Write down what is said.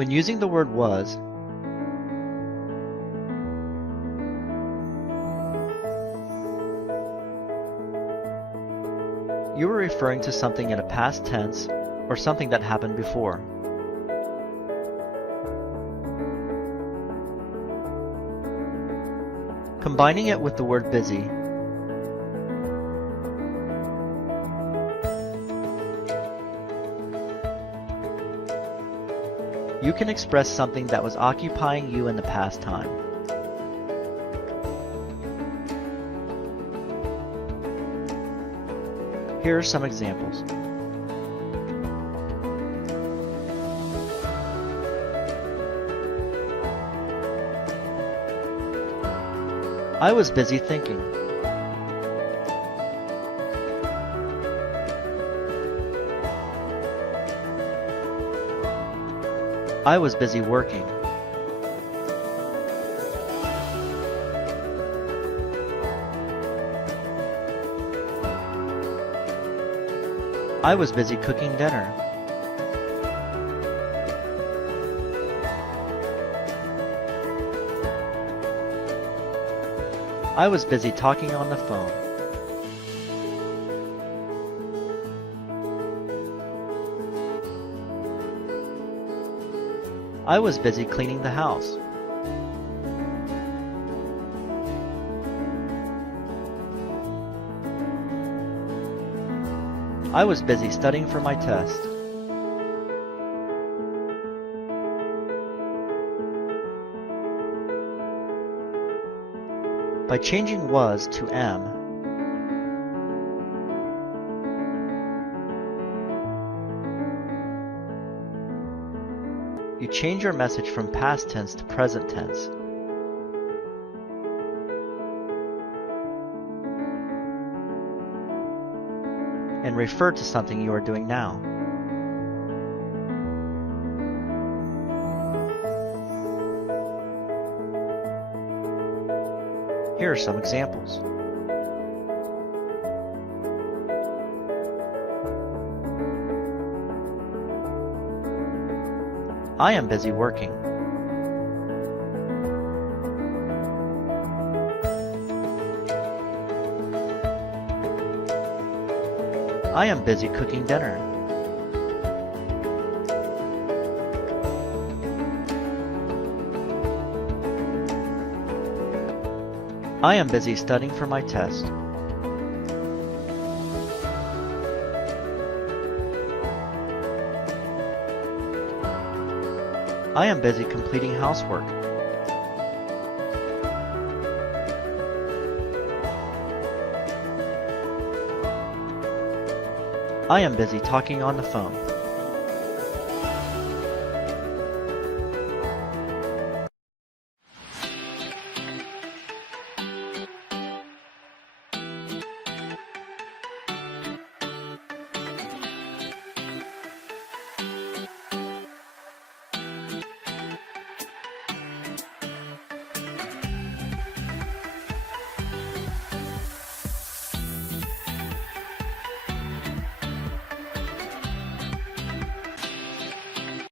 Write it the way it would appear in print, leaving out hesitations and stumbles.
When using the word was, you are referring to something in a past tense or something that happened before. Combining it with the word busy, you can express something that was occupying you in the past time. Here are some examples. I was busy thinking. I was busy working. I was busy cooking dinner. I was busy talking on the phone. I was busy cleaning the house. I was busy studying for my test. By changing was to am, you change your message from past tense to present tense. And refer to something you are doing now. Here are some examples. I am busy working. I am busy cooking dinner. I am busy studying for my test. I am busy completing housework. I am busy talking on the phone.